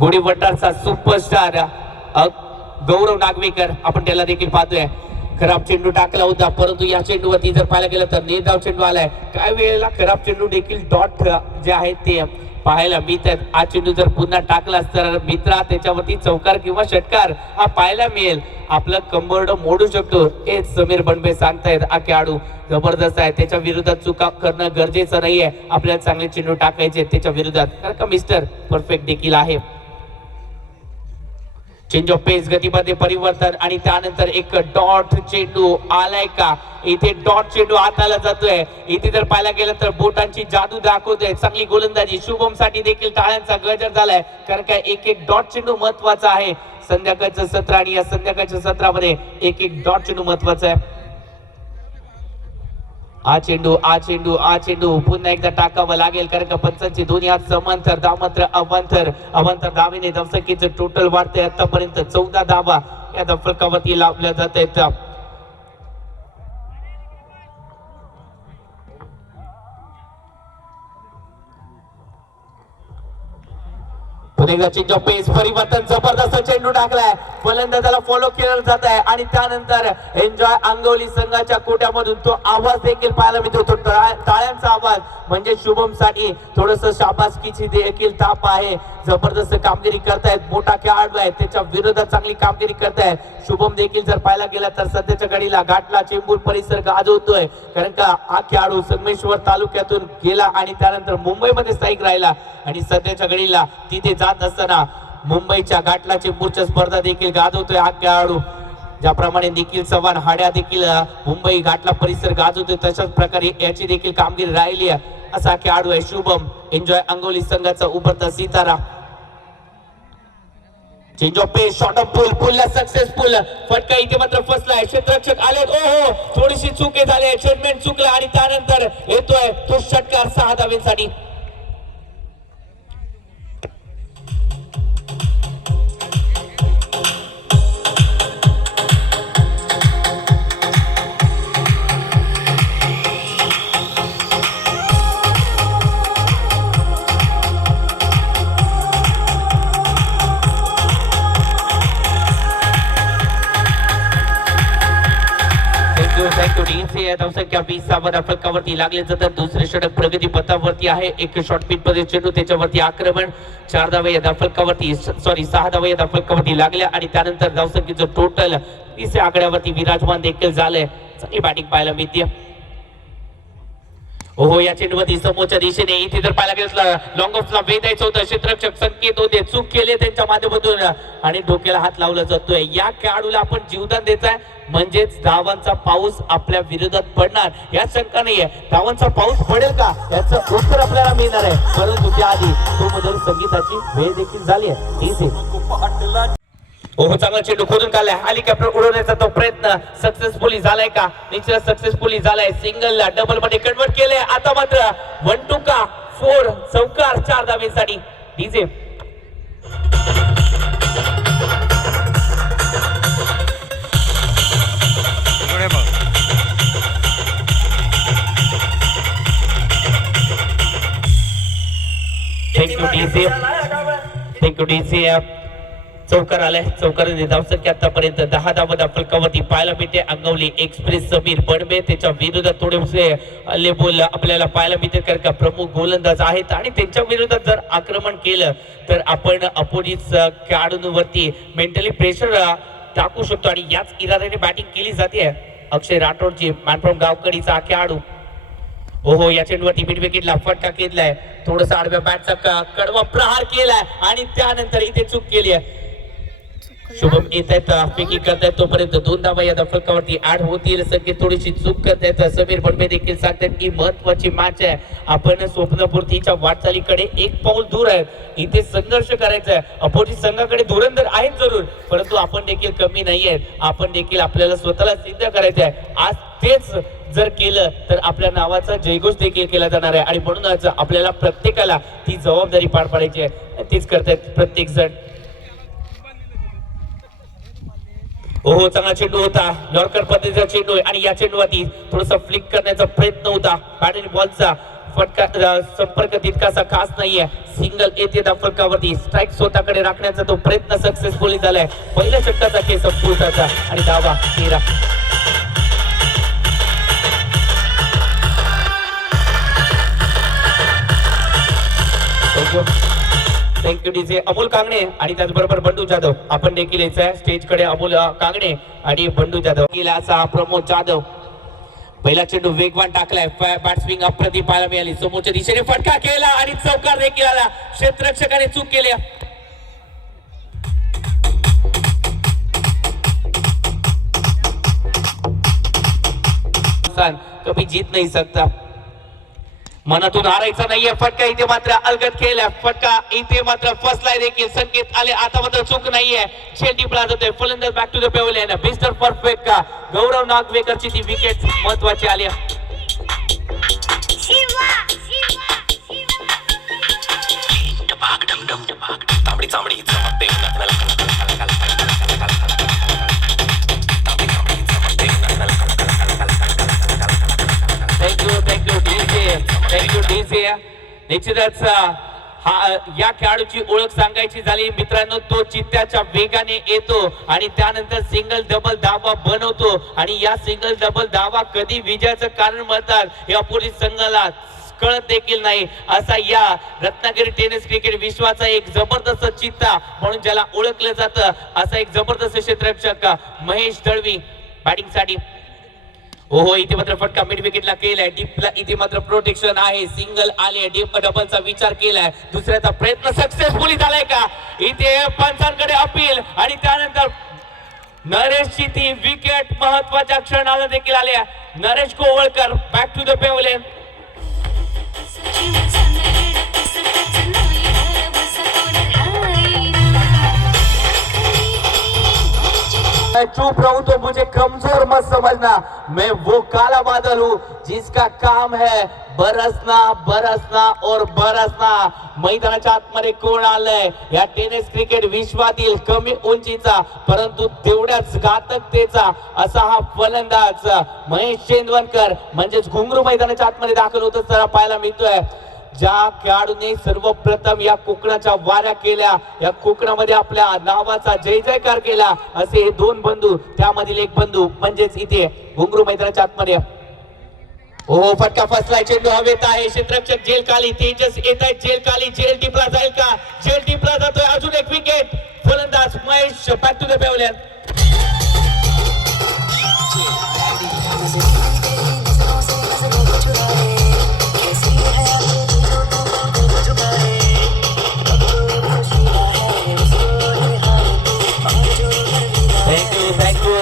गोडी वटारचा सुपरस्टार गौरव नागवेकर आपण त्याला देखील पाहतोय. खराब चेंडू टाकला होता परंतु या चेंडूवरती जर पाहायला गेलं तर निर्धाव चेंडू आलाय. काय वेळेला खराब चेंडू देखील डॉट जे आहेत ते पाहायला मिळतात. हा चेंडू जर पुन्हा टाकलास तर मित्रा त्याच्यावरती चौकार किंवा षटकार हा पाहायला मिळेल. आपलं कंबरड मोडू शकतो हे समीर बनबे सांगतायत. हा खेळाडू जबरदस्त आहे. त्याच्या विरोधात चुका करणं गरजेचं नाहीये. आपल्याला चांगले चेंडू टाकायचे त्याच्या विरोधात कारण का मिस्टर परफेक्ट देखील आहे. चेंज ऑफ पेस गतीमध्ये परिवर्तन आणि त्यानंतर एक डॉट चेंडू आलाय का. इथे डॉट चेंडू हाताला जातोय. इथे जर पाहायला गेलं तर बोटांची जादू दाखवतोय. चांगली गोलंदाजी शुभम साठी देखील टाळ्यांचा गजर झालाय कारण काय एक डॉट चेंडू महत्वाचा आहे संध्याकाळचं सत्र आणि या संध्याकाळच्या सत्रामध्ये एक डॉट चेंडू महत्वाचा आहे. आ चेंडू पुन्हा एकदा टाकावं लागेल कारण का पंचांची दोन्ही हात समांतर धामांतर अवांतर धावेने धावसंख्येचं टोटल वाढतंय. आतापर्यंत 14 धावा या धावफलकावरती लावल्या जात आहेत. चेंज ऑफ पेस परिवर्तन जबरदस्त चेंडू टाकलाय. फलंदाजाला फॉलो केलं जात आहे आणि त्यानंतर एन्जॉय आंगवली संघाच्या कोट्यामधून तो आवाज देखील पाहायला मिळतो. तो टाळ्यांचा आवाज म्हणजे शुभम साठी थोडस शाबासकीची देखील थाप आहे. जबरदस्त कामगिरी करतायत. मोठा खेळाडू आहे त्याच्या विरोधात चांगली कामगिरी करतायत. शुभम देखील जर पाहायला गेला तर सध्याच्या घडीला घाटला चेंबूर परिसर गाजवतोय कारण का हा खेळाडू संगमेश्वर तालुक्यातून गेला आणि त्यानंतर मुंबईमध्ये स्थायिक राहिला आणि सध्याच्या घडीला तिथे जात असताना मुंबईच्या घाटला चेंबूरच्या स्पर्धा देखील गाजवतोय हा खेळाडू. ज्याप्रमाणे निखिल चव्हाण हाड्या देखील मुंबई घाटला परिसर गाजवतोय तशाच प्रकारे याची देखील कामगिरी राहिली आहे. असा खेळाडू आहे शुभम. एन्जॉय अंगोली संघाचा उभरता सितारा. Change of pace shot of पुलला सक्सेसफुल. फटका इथे मात्र फसलाय. क्षेत्ररक्षक आले. ओहो थोडीशी चूक झाली. चेंडमेंट चुकला आणि त्यानंतर येतोय तो षटकार 6 धावांसाठी. धावसंख्या 20 फलकावरती लागले जातात. दुसरे षटक प्रगती पथावरती आहे. एक शॉर्ट पिच मध्ये चेंडू त्याच्यावरती आक्रमण 4 धावा या धावफलकावरती 6 धावा या धावफलकावरती लागल्या आणि त्यानंतर धावसंख्येचं टोटल 30 आकड्यावरती विराजमान देखील झालंय. चांगली बॅटिंग पाहायला मिळते. ओहो या चेंडूवरती समोरच्या दिशेने इथे जर पाहायला गेलं लॉंग ऑफला वेध द्यायचं होतं. क्षेत्ररक्षक संकेत होते चूक केले त्यांच्या माध्यमातून आणि डोक्याला हात लावला जातोय. या खेळाडूला आपण जीवदान देताय म्हणजेच धावांचा पाऊस आपल्या विरोधात पडणार या शंका नाहीये. धावांचा पाऊस पडेल का याचं उत्तर आपल्याला मिळणार आहे परंतु त्याआधी तो मधुर संगीताची वेळ देखील झाली आहे. ओहो चांगला चेंडू खोदून काढलाय. हेलिकॉप्टर उडवण्याचा तो प्रयत्न सक्सेसफुली झालाय का. निश्चित सक्सेसफुली झालाय. सिंगल डबल मध्ये कन्वर्ट केले. आता मात्र 1-2 का 4 चौकार 4 धावेसाठी. डीजे थँक्यू डीजे चौकार आलाय. चौकाराने धावसंख्या आतापर्यंत 10 धावा फलकावरती पाहायला मिळते. अंगवली एक्सप्रेस समीर बनबे त्याच्या विरोधात थोडेसे हल्लेबोल आपल्याला पाहायला मिळते कारण का प्रमुख गोलंदाज आहेत आणि त्यांच्या विरोधात जर आक्रमण केलं तर आपण अपोजिट खेळाडूंवरती मेंटली प्रेशर टाकू शकतो आणि याच इराद्याने बॅटिंग केली जाते. अक्षय राठोडची मॅन फ्रॉम गावकडीचा खेळाडू. ओहो या चेंडूवरती मिड विकेटला फटका केलाय. थोडासा आडव्या बॅटचा कडवा प्रहार केलाय आणि त्यानंतर इथे चूक केली आहे. शुभम येत आहेत फेकी करतायत तोपर्यंत 2 धावा या फलकावरती ऍड होतील. संख्येत थोडीशी चूक करतायत. समीर बनबे देखील सांगतात की महत्वाची मॅच आहे. आपण स्वप्नपूर्तीच्या वाटचालीकडे एक पाऊल दूर आहे. इथे संघर्ष करायचा आहे. अपोजिट संघाकडे धुरंधर आहेत जरूर परंतु आपण देखील कमी नाही आहेत. आपण देखील आपल्याला स्वतःला सिद्ध करायचं आहे. आज तेच जर केलं तर आपल्या नावाचा जयघोष देखील केला जाणार आहे आणि म्हणूनच आपल्याला प्रत्येकाला ती जबाबदारी पार पाडायची आहे. तेच करतायत प्रत्येक जण. ओहो चांगला चेंडू होता. यॉर्कर पद्धतीचा चेंडू आहे आणि या चेंडूवरती थोडासा फ्लिक करण्याचा प्रयत्न होता. बॅट आणि बॉलचा फटका संपर्क तितकासा खास नाहीये. सिंगल येते त्या फलकावरती स्ट्राईक स्वतःकडे राखण्याचा तो प्रयत्न सक्सेसफुली झालाय. पहिल्या षटकाचा खेळ संपूर्णाचा आणि धावा 13. Thank you DJ. अमोल कांगणे आणि त्याचबरोबर बंडू जाधव आपण देखील यायचं स्टेज कडे. अमोल कांगणे आणि बंडू जाधव असा प्रमोद जाधव. पहिला चेंडू वेगवान टाकलाय. बॅट्समॅन अप्रतिम पाहायला मिळाली. समोरच्या दिशेने फटका केला आणि चौकार देखील आला. क्षेत्ररक्षकाने चूक केली. कभी जीत नाही सकता. मनातून हारायचं नाहीये. फटका इथे मात्र अलगद केला. फटका इथे मात्र फसलाय देखील. संकेत आले. आता मात्र चूक नाहीये. झेल टिपला जातोय. फलंदाज back to the pavilion. Mister perfect का गौरव नागवेकरची ती विकेट महत्वाची आली. तांबडी चांबडी चमकते. Thank you DJ. निश्चितच या खेळाडूची ओळख सांगायची झाली मित्रांनो, तो चित्त्याच्या वेगाने येतो आणि त्यानंतर सिंगल डबल धावा बनवतो आणि या सिंगल डबल धावा कधी विजयाचं कारण बनतात या पोलीस संघाला कळत देखील नाही. असा या रत्नागिरी टेनिस क्रिकेट विश्वाचा एक जबरदस्त चित्ता म्हणून ज्याला ओळखलं जातं असा एक जबरदस्त क्षेत्ररक्षक महेश दळवी बॅटिंग साठी. हो इथे मात्र फटका मिड विकेटला केलाय. डीपला इथे मात्र प्रोटेक्शन आहे. सिंगल आले. डीप डबलचा विचार केलाय. दुसऱ्याचा प्रयत्न सक्सेसफुली झालाय का. इथे पंचांकडे अपील आणि त्यानंतर नरेशची ती विकेट महत्वाच्या क्षणाला देखील आल्या. Naresh Kovalkar back to the pavilion. मैं चुप रहूं तो मुझे कमजोर मत समझना. मैं वो काला बादल हूँ जिसका काम है बरसना बरसना और बरसना. मैदानाच्या आतमध्ये कोण आलंय या टेनिस क्रिकेट विश्वातील कमी उंचीचा परंतु तेवढ्याच घातकतेचा असा हा फलंदाज महेश चेंदवरकर म्हणजेच घुंगरू मैदानाच्या आतमध्ये दाखल होत असताना पाहायला मिळतोय. ज्या खेळाडूने सर्वप्रथम या कोकणाच्या वाऱ्या केल्या, या कोकणामध्ये आपल्या नावाचा जय जयकार केला असे हे दोन बंधू, त्यामधील एक बंधू म्हणजेच इथे घुंगरू मैदानाच्या आतमध्ये. हो फटका फसलाय. चेंडू हवेत आहे. क्षेत्ररक्षक जेल काली तेजस येत आहे. जेल काली जेल टिपला जाईल का. जेल टिपला जातोय. अजून एक विकेट. फलंदाज Mahesh back to the pavilion.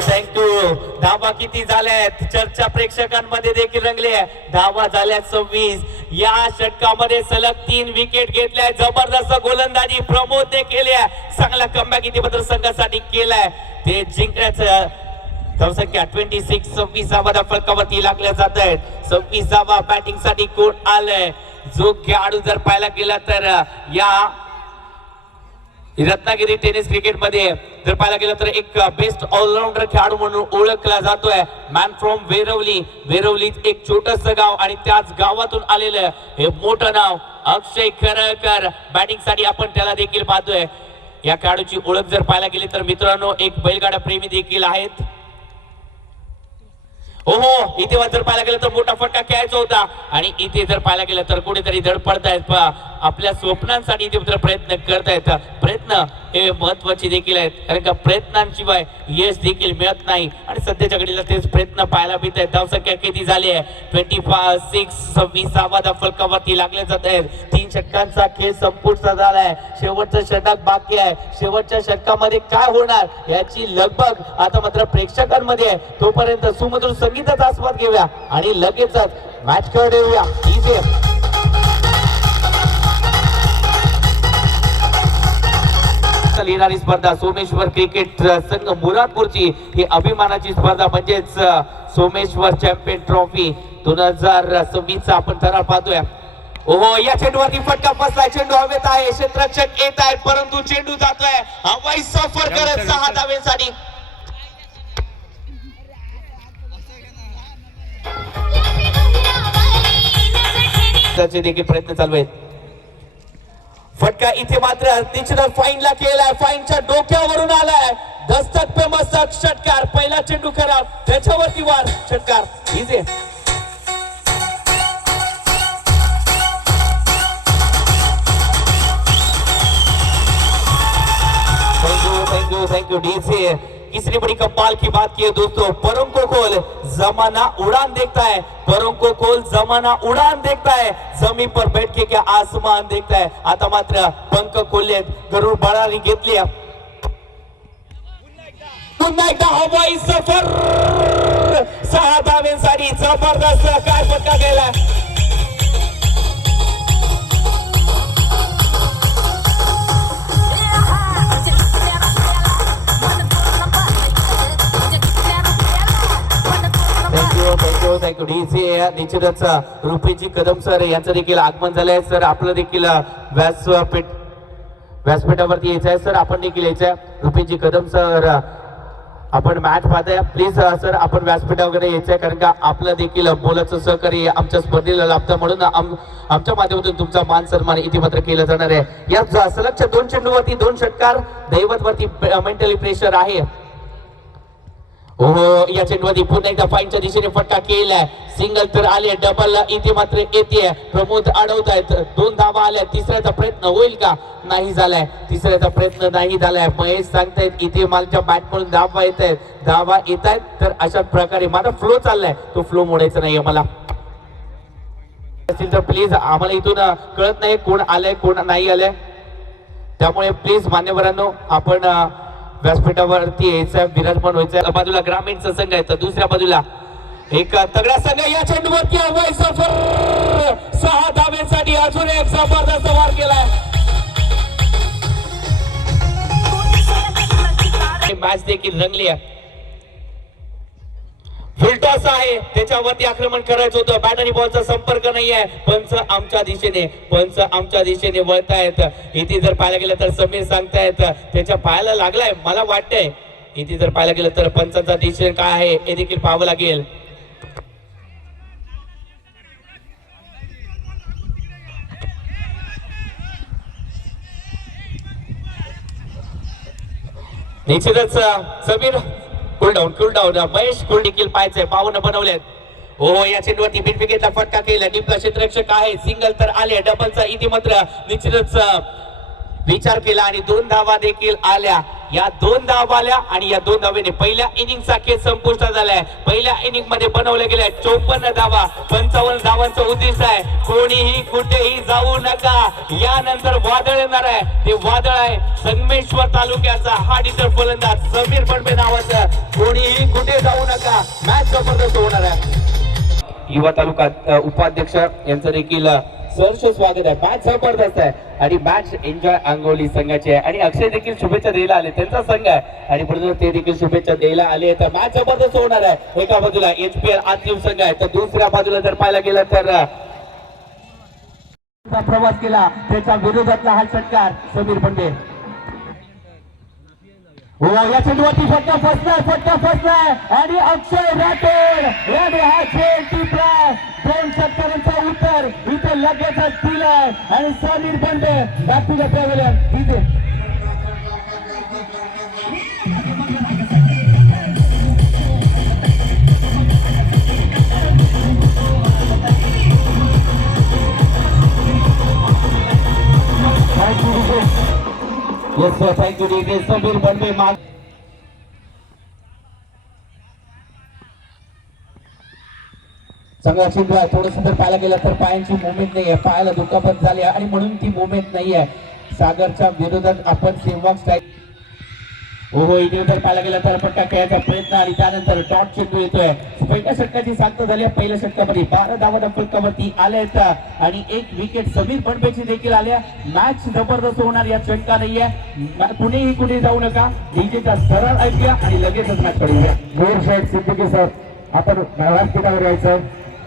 Thank you. धावा किती झाल्यात चर्चा प्रेक्षकांमध्ये देखील रंगली आहे. धावा झाल्यात 26. या षटकामध्ये सलग 3 विकेट घेतल्या. जबरदस्त गोलंदाजी प्रमोदने केली आहे. चांगला कमबॅक इथे मात्र संघासाठी केलाय. ते जिंकण्याचं धावसंख्या 26. 26 फलकावरती लागल्या जात आहेत. 26 बॅटिंग साठी कोण आलंय. जो खेळाडू जर पाहायला गेला तर या रत्नागिरी टेनिस क्रिकेट मध्ये जर पाहायला गेलं तर एक बेस्ट ऑलराऊंडर खेळाडू म्हणून ओळखला जातोय. Man from Vervali. वेरवली एक छोटस गाव आणि त्याच गावातून आलेलं हे मोठं नाव अक्षय खरकर. बॅटिंग साठी आपण त्याला देखील पाहतोय. या खेळाडूची ओळख जर पाहायला गेली तर मित्रांनो एक बैलगाडा प्रेमी देखील आहेत. हो इथे जर पाहायला गेलं तर मोठा फटका खेळायचा होता आणि इथे जर पाहायला गेलं तर कुठेतरी धडपडतायत. आपल्या स्वप्नांसाठी इथे प्रयत्न करतायत. प्रयत्न हे महत्वाचे देखील आहेत कारण का प्रयत्नांशिवाय यश देखील मिळत नाही आणि सध्याच्या घडीला तेच प्रयत्न पाहायला मिळत आहेत. धावसंख्या किती झाली आहे 26. 26 फलकावरती लागले जात आहेत. 3 षटकांचा खेळ संपूर्ण झालाय. शेवटचं षटक बाकी आहे. शेवटच्या षटकामध्ये काय होणार याची लगबग आता मात्र प्रेक्षकांमध्ये आहे. तोपर्यंत सुमधुर संगीताचा आस्वाद घेऊया आणि लगेचच मॅच खेळ देऊया. इथे येणारी स्पर्धा सोमेश्वर क्रिकेट संघ मुरादपूरची ही अभिमानाची स्पर्धा म्हणजेच सोमेश्वर चॅम्पियन ट्रॉफी 2026 आपण थरार पाहतोय. ओहो या चेंडूवरती फटका फसलाय. चेंडू हवेत आहे. क्षेत्ररक्षक येत आहेत परंतु चेंडू जातोय हवाई सफर करत 6 धावेसाठी. खेचायचे देखील प्रयत्न चालू आहेत. फटका इथे मात्र निश्चितच फाईनला केलाय. फाईनच्या डोक्यावरून आलाय. दस्तक पे मस्तक षटकार. पहिला चेंडू खराब, त्याच्यावरती वार, षटकार इझी. Thank you DC. तीसरी बड़ी कमाल की बात की है दोस्तों, परों को खोल जमाना उड़ान देखता है. परों को खोल जमाना उड़ान देखता है. जमीन पर बैठ के क्या आसमान देखता है. आता मात्र पंख खोललेत, गरुड बाळाने घेतली. पुन्हा एकदा हवाई सफर. 6 धावांसाठी जबरदस्त काय फटका गेला. Thank you DC. निश्चितच रुपीजी कदम सर यांचं देखील आगमन झालंय. सर आपलं देखील व्यासपीठावरती यायचं आहे. सर आपण देखील यायचं आहे. रुपीजी कदम सर आपण मॅच पाहताय. प्लीज सर आपण व्यासपीठा वगैरे यायचं आहे, कारण का आपलं देखील बोलाचं सहकार्य आमच्या स्पर्धेला लाभतं, म्हणून आमच्या माध्यमातून तुमचा मान सन्मान इथे मात्र केला जाणार आहे. या सलगच्या 2 चेंडूवरती 2 षटकार. दैवतवरती मेंटली प्रेशर आहे. हो, या चेंडूवरती पुन्हा एकदा फाईनच्या दिशेने फटका केलाय. सिंगल तर आले, डबल इथे मात्र येते. प्रमोद अडवतायत. 2 धावा आल्या. तिसऱ्याचा प्रयत्न होईल का? नाही झालाय. तिसऱ्याचा प्रयत्न नाही झालाय. महेश सांगतायत इथे मालच्या बॅट म्हणून धावा येत आहेत. धावा येत आहेत तर अशा प्रकारे माझा फ्लो चाललाय, तो फ्लो मोडायचा नाहीये मला. तर प्लीज आम्हाला इथून कळत नाही कोण आलंय कोण नाही आलंय, त्यामुळे प्लीज मान्यवरांनो आपण व्यासपीठावरती यायचं, विराजमान व्हायचं. बाजूला ग्रामीणचा संघ आहे तर दुसऱ्या बाजूला एक तगडा संघ. या चेंडूवरती हवाई सफर. 6 धाव्यांसाठी अजून एक जबरदस्त वार केलाय. मॅच देखील रंगली आहे. फुल टॉस आहे, त्याच्यावरती आक्रमण करायचं होतं. बॅट आणि बॉलचा संपर्क नाहीये. पंच आमच्या दिशेने वळतायत. इथे जर पाहायला गेलं तर समीर सांगतायत त्याच्या पायाला लागलाय, मला वाटतंय. इथे जर पाहायला गेलं तर पंचाचा दिशेने काय आहे हे देखील पाहावं लागेल. निश्चितच समीर कूल डाऊन. महेश कुल देखील पाहायचंय. 52 बनवलेत. हो, या चेंडूवरती मिड विकेटला फटका केला. डीपला क्षेत्ररक्षक आहे. सिंगल तर आले, डबलचा इथे मात्र निश्चितच विचार केला आणि 2 धावा देखील आल्या. या 2 धावा आल्या आणि या 2 धावेने पहिल्या इनिंगचा खेळ संपुष्टात झालाय. पहिल्या इनिंग मध्ये बनवले गेले 54 धावा. 55 धावांचं उद्दिष्ट आहे. कोणीही कुठेही जाऊ नका. यानंतर वादळ येणार आहे. ते वादळ आहे संगमेश्वर तालुक्याचा हार्ड हिटर फलंदाज समीर बंडे नावाचा. कोणीही कुठे जाऊ नका. मॅच जबरदस्त होणार आहे. युवा तालुका उपाध्यक्ष यांचं देखील सहर्ष स्वागत आहे. मॅच जबरदस्त आहे आणि मॅच एन्जॉय अंगोली संघाची आहे आणि अक्षय देखील शुभेच्छा द्यायला आले, त्यांचा संघ आहे आणि म्हणून ते देखील शुभेच्छा द्यायला आले. तर मॅच जबरदस्त होणार आहे. एका बाजूला HPL अंतिम संघ आहे तर दुसऱ्या बाजूला जर पाहायला गेलं तर प्रवास केला त्याच्या विरोधातला हा षटकार समीर बंडे. हो, या चेंडूवरती फटका फसलाय आणि अक्षय राठोड याने हा खेळ टिपलाय. 2 षटकारांचा उत्तर इथे लगेचच दिलाय आणि समीर बंडे बॅक टू द पॅव्हिलियन. इथे Yes sir, thank you DJ. Sameer बंडे माग चांगला चेंडू आहे. थोडंसं जर पाहायला गेलं तर पायांची मुवमेंट नाहीये, पायाला दुखापत झाली आणि म्हणून ती मुवमेंट नाहीये. सागरच्या विरोधात आपण सेवक स्ट्राईक. हो, इथे जर पाहायला गेलं तर पट्टा खेळायचा प्रयत्न आणि त्यानंतर डॉट चेंडू येतोय. पहिल्या षटकाची सांगता झाली. पहिल्या षटकामध्ये 12 धावा फलकावरती आल्यात आणि 1 विकेट समीर बंडेची देखील आल्या. मॅच जबरदस्त होणार, या शंका नाहीये. कुणीही कुठे जाऊ नका. डीजेचा सरळ ऐकूया आणि लगेचच मॅच करूया. गोर शॉट सिद्दीकी सर, आपण व्यासपीठावर यायचं.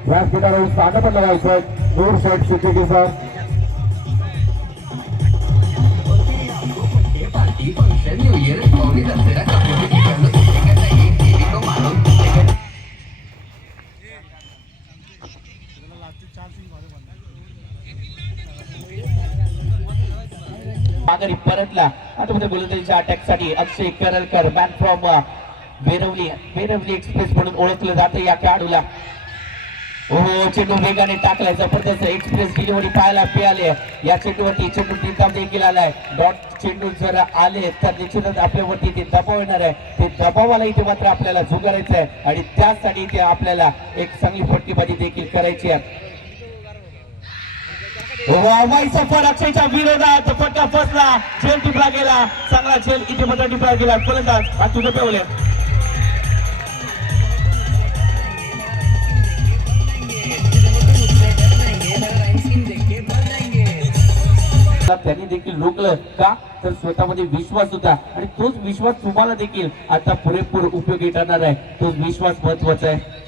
व्यासपीठावर स्वागत लगायचं. गोर शॉट सिद्दीकी सर. परतला. आता मध्ये गोलंदाजीच्या अटॅक साठी अक्षय करलकर मॅन फ्रॉम बेरवली एक्सप्रेस म्हणून ओळखलं जातं या खेळाडूला. हो चेंडू वेगाने टाकलाय, जबरदस्त एक्सप्रेस डिलिव्हरी पाहायला मिळाली. या चेंडूवरती चेंडू निकाल देखील आलाय. डॉट चेंडू जर आले तर निश्चितच आपल्यावरती ते दबाव येणार आहे. ते दबावाला इथे मात्र आपल्याला झुगारायचं आहे आणि त्यासाठी इथे आपल्याला एक चांगली फटकेबाजी देखील करायची आहे. हवाई सफर अक्षयच्या विरोधात फटका फसला, झेल टिपला गेला, चांगला झेल इथे मात्र टिपला गेला. फलंदाज तुझं ठेवले त्यांनी देखील रोखलं का तर स्वतःमध्ये विश्वास होता आणि तोच विश्वास तुम्हाला देखील आता पुरेपूर उपयोगी ठरणार आहे. तोच विश्वास महत्वाचा आहे.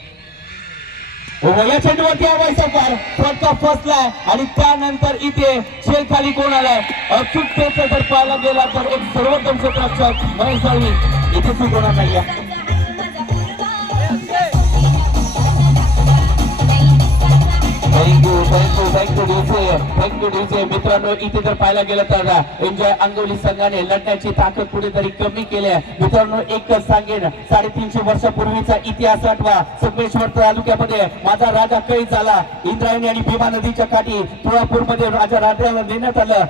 या चेंडूवरती हवाई सफर फटका फसलाय आणि त्यानंतर इथे शेल खाली कोण आलाय. अचूकतेचा जर पाहायला गेला तर एक सर्वोत्तम क्षेत्ररक्षक महेश दळवी इथे चूक होणार नाहीये. थँक्यू डीजे मित्रांनो. इथे जर पाहायला गेलं तर एन्जॉय अंगवली संघाने लढण्याची ताकद कुठेतरी कमी केली आहे. मित्रांनो एकच सांगेन, 350 वर्षापूर्वीचा इतिहास आठवा. संगमेश्वर तालुक्यामध्ये माझा राजा कैद झाला. इंद्रायणी आणि भीमा नदीच्या काठी तुळापूरमध्ये राजा राजाला नेण्यात आलं.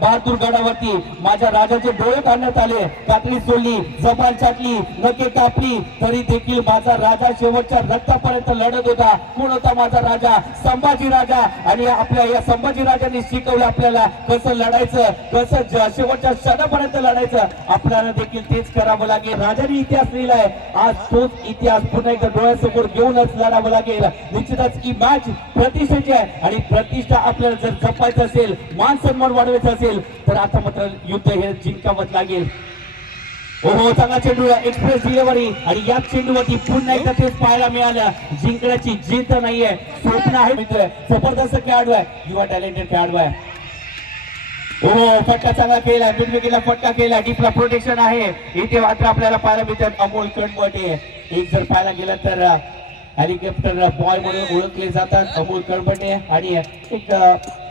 बहादूर गडावरती माझ्या राजाचे डोळे काढण्यात आले, कातडी सोडली, जबान चाटली, नखे कापली, तरी देखील माझा राजा शेवटच्या रक्तापर्यंत लढत होता. कोण होता माझा राजा? संभाजी राजा. आणि आपल्या या संभाजी राजांनी शिकवलं आपल्याला कसं लढायचं, कसं शेवटच्या क्षणापर्यंत लढायचं. आपल्याला देखील तेच करावं लागेल. राजांनी इतिहास लिहिलाय, आज तोच इतिहास पुन्हा एकदा डोळ्यासमोर घेऊनच लढावं लागेल. निश्चितच ही मॅच प्रतिष्ठेची आहे आणि प्रतिष्ठा आपल्याला जर जपायचं असेल, मान सन्मान वाढवायचा असेल तर आता मात्र युद्ध हे जिंकावंच लागेल. हो चांगला चेंडू एक्सप्रेस डिलिव्हरी आणि या चेंडूवरती पुन्हा एकदा तेच पाहायला मिळालं. जिंकण्याची जिंत नाहीये, स्वप्न आहे. मित्र जबरदस्त खेळाडू आहे, युवा टॅलेंटेड खेळाडू आहे. हो फटका चांगला केला, बिनविकेटला फटका केला, डीपला प्रोटेक्शन आहे. इथे मात्र आपल्याला पाहायला मिळतात अमोल कडबटे. एक जर पाहायला गेलं तर हेलिकॉप्टर बॉय म्हणून ओळखले जातात अमोल कडबटे आणि एक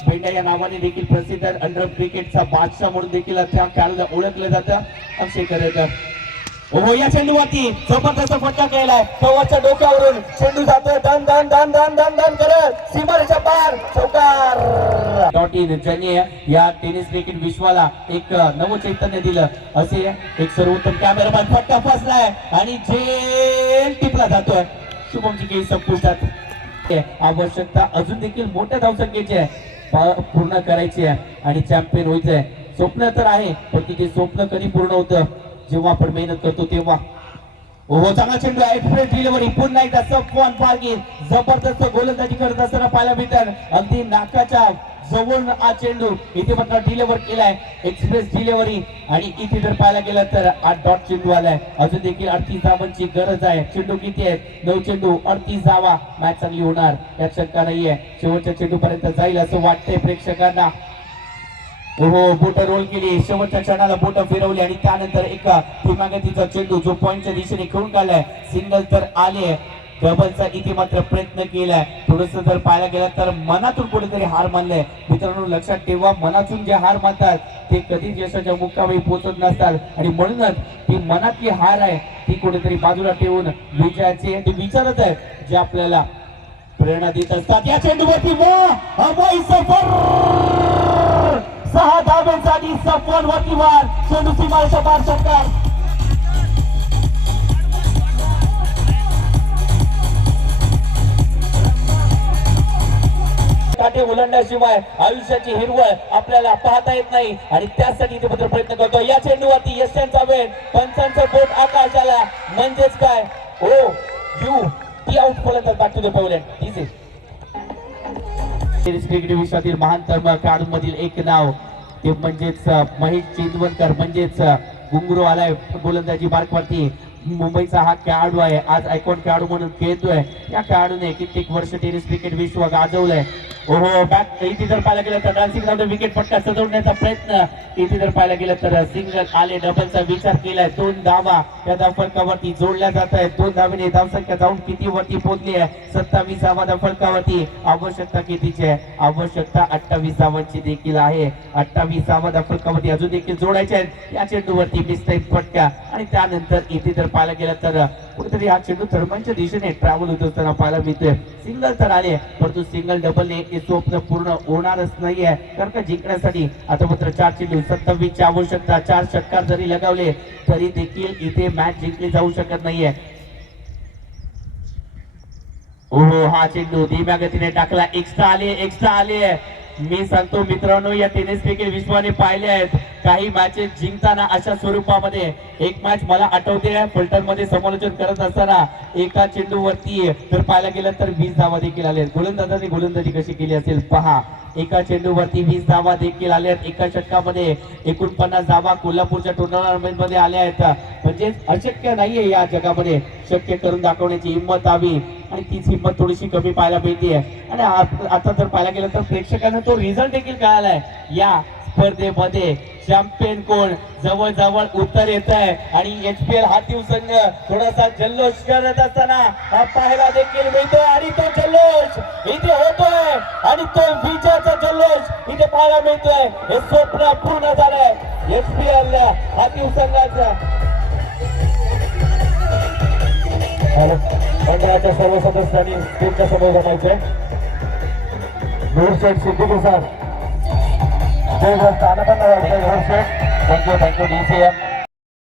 भेंडा या नावाने देखील प्रसिद्ध अंडर क्रिकेटचा बादशाह म्हणून देखील त्या खेळाडूला ओळखलं जातं अक्षय करलकर. हो या चेंडूवरती जबरदस्त फटका केलाय. कवरच्या डोक्यावरून चेंडू जातोय धन धन धन धन धन धन करत सीमारेषा पार चौकार. डॉट इन ज्यांनी या टेनिस क्रिकेट विश्वाला एक नवं चैतन्य दिलं असे एक सर्वोत्तम कॅमेरामॅन. फटका फसलाय आणि झेल टिपला जातोय. शुभमची केस संपुष्टात. आवश्यकता अजून देखील मोठ्या धावसंख्येची आहे, पूर्ण करायची आहे आणि चॅम्पियन व्हायचंय. स्वप्न तर आहे पण ते स्वप्न कधी पूर्ण होतं जेव्हा आपण मेहनत करतो तेव्हा. हो चांगला चेंडू एक्सप्रेस डिलिव्हरी पुन्हा एकदा सफवान पारगी जबरदस्त गोलंदाजी करत असताना पाहायला मिळतात. अगदी नाकाच्या जवळून हा चेंडू इथे मात्र डिलिव्हर केलाय. एक्सप्रेस डिलिव्हरी आणि इथे जर पाहायला गेलं तर 8 डॉट चेंडू आलाय. अजून देखील 38 धावांची गरज आहे. चेंडू किती आहेत? 9 चेंडू 38 धावा. मॅच चांगली होणार यात शंका नाहीये. शेवटच्या चेंडू पर्यंत जाईल असं वाटतंय प्रेक्षकांना. हो बोट रोल केली, शेवटच्या क्षणाला बोट फिरवली आणि त्यानंतर एक धीमागतीचा चेंडू जो पॉइंटच्या दिशेने खेळून काढलाय. सिंगल तर आले, डबलचा इथे मात्र प्रयत्न केलाय. थोडस जर पाहायला गेला तर मनातून कुठेतरी हार मानलाय. मित्रांनो लक्षात ठेवा, मनातून जे हार मानतात ते कधीच यशाच्या मुक्कामी पोहोचत नसतात आणि म्हणूनच ती मनातली हार आहे ती कुठेतरी बाजूला ठेवून विजयाचे ते विचारत आहे जे आपल्याला प्रेरणा देत असतात. या चेंडूवरती हवाई सफर 6 धाब्यांसाठी सफल वरती वार. चेंडू सीमारेषा पार षटकार. काटे ओलांडल्याशिवाय आयुष्याची हिरवळ आपल्याला पाहता येत नाही आणि त्यासाठी इथे मात्र प्रयत्न करतो. या चेंडूवरती यशांचा वेळ, पंचांचं बोट आकाशाला म्हणजेच काय ओ यू ती आउट फलंदाज बॅक टू द पॉइंट. इझी क्रिकेट विश्वातील महान खेळाडूंमधील एक नाव ते म्हणजेच महेश चिंदवनकर म्हणजेच घुंगरू आलाय गोलंदाजी मार्कवरती. मुंबईचा हा खेळाडू आहे, आज आयकॉन खेळाडू म्हणून खेळतोय. या खेळाडूने कित्येक वर्ष टेनिस क्रिकेट विश्व गाजवलंय. ओहो बॅक इथे जर पाहायला गेलं तर डान्सिंग विकेट पटका सजवण्याचा प्रयत्न, इथे जर पाहायला गेलं तर सिंगल आले, डबलचा विचार केलाय. 2 धावा या धावफलकावरती जोडल्या जात आहेत. 2 धावेने धावसंख्या जाऊन किती वरती पोहोचली आहे? 27व्या धावफलकावरती. आवश्यकता कितीची आहे? आवश्यकता 28 धावांची देखील आहे. 28व्या धावफलकावरती अजून देखील जोडायचे आहेत. या चेंडूवरती दिसतंय पटका आणि त्यानंतर इथे जर पाहायला गेलं तर कुठेतरी हा चेंडू थर्मांच्या दिशेने ट्रॅव्हल होत असताना पाहायला मिळतोय. सिंगल तर आले परंतु सिंगल डबलने हे स्वप्न पूर्ण होणारच नाहीये, कारण का जिंकण्यासाठी आता मात्र 4 चेंडू 27ची आवश्यकता. 4 षटकार जरी लगावले तरी देखील इथे मॅच जिंकली जाऊ शकत नाहीये. ओहो हा चेंडू धीम्या गतीने टाकला. एक्स्ट्रा आले. मी सांगतो मित्रांनो, या टेनिस क्रिकेट विश्वाने पाहिले आहेत काही मॅचेस जिंकताना अशा स्वरूपामध्ये. एक मॅच मला आठवते, फलटण मध्ये समालोचन करत असताना एका चेंडूवरती जर पाहायला गेलं तर 20 धावा देखील आल्या. गोलंदाजाने गोलंदाजी कशी केली असेल पहा. एका चेंडूवरती 20 धावा देखील आल्या आहेत. एका षटकामध्ये 49 धावा कोल्हापूरच्या टुर्नामेंट मध्ये आल्या आहेत. म्हणजे अशक्य नाहीये या जगामध्ये, शक्य करून दाखवण्याची हिंमत हवी आणि तीच हिंमत थोडीशी कमी पाहायला मिळते. आणि आता जर पाहायला गेलं तर प्रेक्षकांना तो रिझल्ट देखील कळालाय. या स्पर्धेमध्ये चॅम्पियन कोण जवळ जवळ उत्तर येत आहे आणि HPL हातीव संघ थोडासा जल्लोष करत असताना हा पाहायला देखील मिळतोय. आणि तो जल्लोष इथे होतोय आणि तो विजयाचा जल्लोष इथे पाहायला मिळतोय. हे स्वप्न पूर्ण झालंय HPL हातीव संघाचं. मंडळाच्या सर्व सदस्यांनी स्टेजच्या समोर जमायचंय. नूरशेठ सिद्दीकी सर थँक्यू DCM.